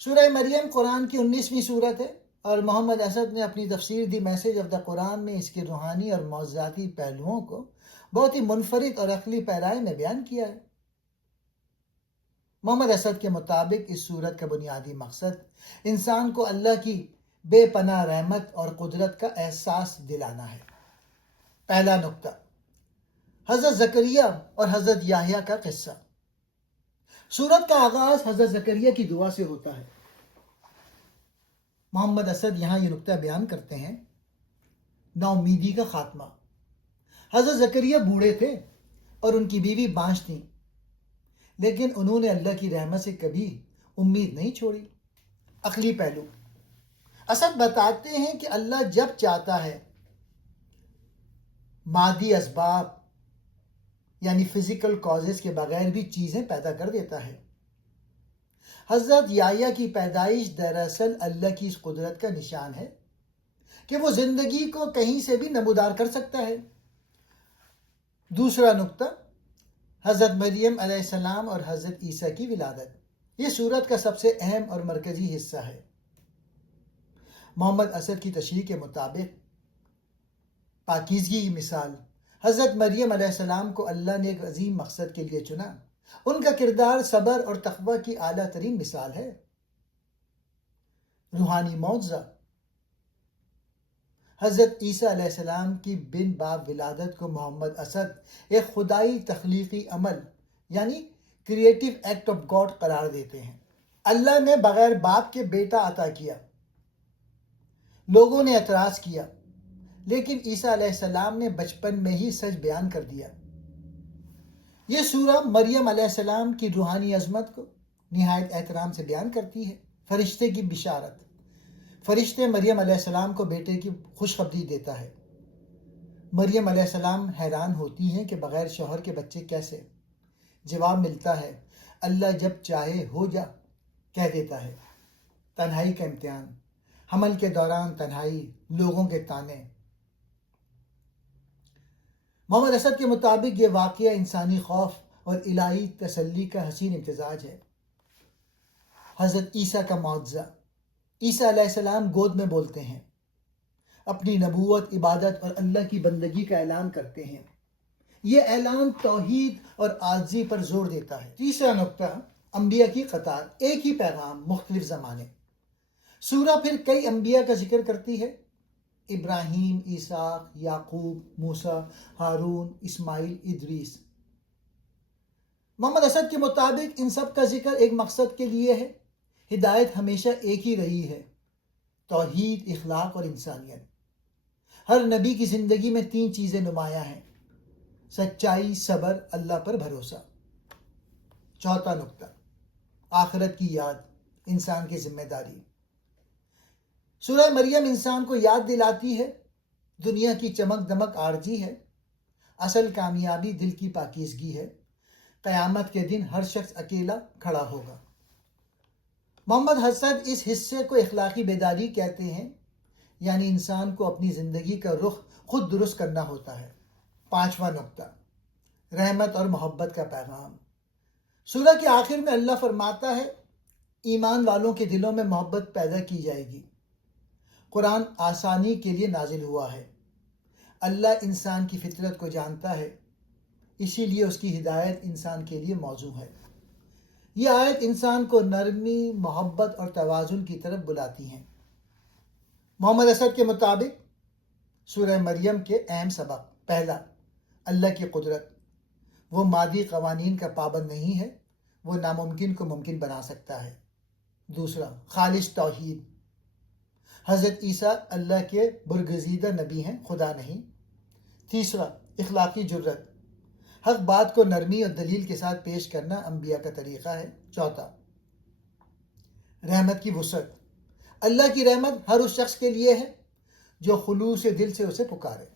سورہ مریم قرآن کی 19ویں صورت ہے اور محمد اسد نے اپنی تفسیر دی میسج آف دا قرآن میں اس کے روحانی اور معجزاتی پہلوؤں کو بہت ہی منفرد اور عقلی پیرائی میں بیان کیا ہے۔ محمد اسد کے مطابق اس صورت کا بنیادی مقصد انسان کو اللہ کی بے پناہ رحمت اور قدرت کا احساس دلانا ہے۔ پہلا نقطہ، حضرت زکریا اور حضرت یحییٰ کا قصہ۔ سورت کا آغاز حضرت زکریا کی دعا سے ہوتا ہے۔ محمد اسد یہاں یہ نقطہ بیان کرتے ہیں، نا امیدی کا خاتمہ۔ حضرت زکریا بوڑھے تھے اور ان کی بیوی بانجھ تھیں، لیکن انہوں نے اللہ کی رحمت سے کبھی امید نہیں چھوڑی۔ عقلی پہلو، اسد بتاتے ہیں کہ اللہ جب چاہتا ہے مادی اسباب یعنی فزیکل کازز کے بغیر بھی چیزیں پیدا کر دیتا ہے۔ حضرت یحییٰ کی پیدائش دراصل اللہ کی اس قدرت کا نشان ہے کہ وہ زندگی کو کہیں سے بھی نمودار کر سکتا ہے۔ دوسرا نقطہ، حضرت مریم علیہ السلام اور حضرت عیسیٰ کی ولادت۔ یہ سورت کا سب سے اہم اور مرکزی حصہ ہے۔ محمد اسد کی تشریح کے مطابق پاکیزگی کی مثال، حضرت مریم علیہ السلام کو اللہ نے ایک عظیم مقصد کے لیے چنا۔ ان کا کردار صبر اور تقوی کی اعلیٰ ترین مثال ہے۔ روحانی معجزہ، حضرت عیسیٰ علیہ السلام کی بن باپ ولادت کو محمد اسد ایک خدائی تخلیقی عمل یعنی کریٹیو ایکٹ آف گاڈ قرار دیتے ہیں۔ اللہ نے بغیر باپ کے بیٹا عطا کیا۔ لوگوں نے اعتراض کیا، لیکن عیسیٰ علیہ السلام نے بچپن میں ہی سچ بیان کر دیا۔ یہ سورہ مریم علیہ السلام کی روحانی عظمت کو نہایت احترام سے بیان کرتی ہے۔ فرشتے کی بشارت، فرشتے مریم علیہ السلام کو بیٹے کی خوشخبری دیتا ہے۔ مریم علیہ السلام حیران ہوتی ہیں کہ بغیر شوہر کے بچے کیسے؟ جواب ملتا ہے، اللہ جب چاہے ہو جا کہہ دیتا ہے۔ تنہائی کا امتحان، حمل کے دوران تنہائی، لوگوں کے تانے۔ محمد اسد کے مطابق یہ واقعہ انسانی خوف اور الہی تسلی کا حسین امتزاج ہے۔ حضرت عیسیٰ کا معجزہ، عیسیٰ علیہ السلام گود میں بولتے ہیں، اپنی نبوت، عبادت اور اللہ کی بندگی کا اعلان کرتے ہیں۔ یہ اعلان توحید اور عاجزی پر زور دیتا ہے۔ تیسرا نقطہ، انبیاء کی قطار، ایک ہی پیغام، مختلف زمانے۔ سورہ پھر کئی انبیاء کا ذکر کرتی ہے، ابراہیم، اسحاق، یعقوب، موسیٰ، ہارون، اسماعیل، ادریس۔ محمد اسد کے مطابق ان سب کا ذکر ایک مقصد کے لیے ہے۔ ہدایت ہمیشہ ایک ہی رہی ہے، توحید، اخلاق اور انسانیت۔ ہر نبی کی زندگی میں تین چیزیں نمایاں ہیں، سچائی، صبر، اللہ پر بھروسہ۔ چوتھا نقطہ، آخرت کی یاد، انسان کی ذمہ داری۔ سورہ مریم انسان کو یاد دلاتی ہے، دنیا کی چمک دمک عارضی ہے، اصل کامیابی دل کی پاکیزگی ہے، قیامت کے دن ہر شخص اکیلا کھڑا ہوگا۔ محمد اسد اس حصے کو اخلاقی بیداری کہتے ہیں، یعنی انسان کو اپنی زندگی کا رخ خود درست کرنا ہوتا ہے۔ پانچواں نقطہ، رحمت اور محبت کا پیغام۔ سورہ کے آخر میں اللہ فرماتا ہے، ایمان والوں کے دلوں میں محبت پیدا کی جائے گی۔ قرآن آسانی کے لیے نازل ہوا ہے۔ اللہ انسان کی فطرت کو جانتا ہے، اسی لیے اس کی ہدایت انسان کے لیے موزوں ہے۔ یہ آیت انسان کو نرمی، محبت اور توازن کی طرف بلاتی ہیں۔ محمد اسد کے مطابق سورہ مریم کے اہم سبق، پہلا، اللہ کی قدرت، وہ مادی قوانین کا پابند نہیں ہے، وہ ناممکن کو ممکن بنا سکتا ہے۔ دوسرا، خالص توحید، حضرت عیسیٰ اللہ کے برگزیدہ نبی ہیں، خدا نہیں۔ تیسرا، اخلاقی جرت، حق بات کو نرمی اور دلیل کے ساتھ پیش کرنا انبیاء کا طریقہ ہے۔ چوتھا، رحمت کی وسعت، اللہ کی رحمت ہر اس شخص کے لیے ہے جو خلوص دل سے اسے پکارے۔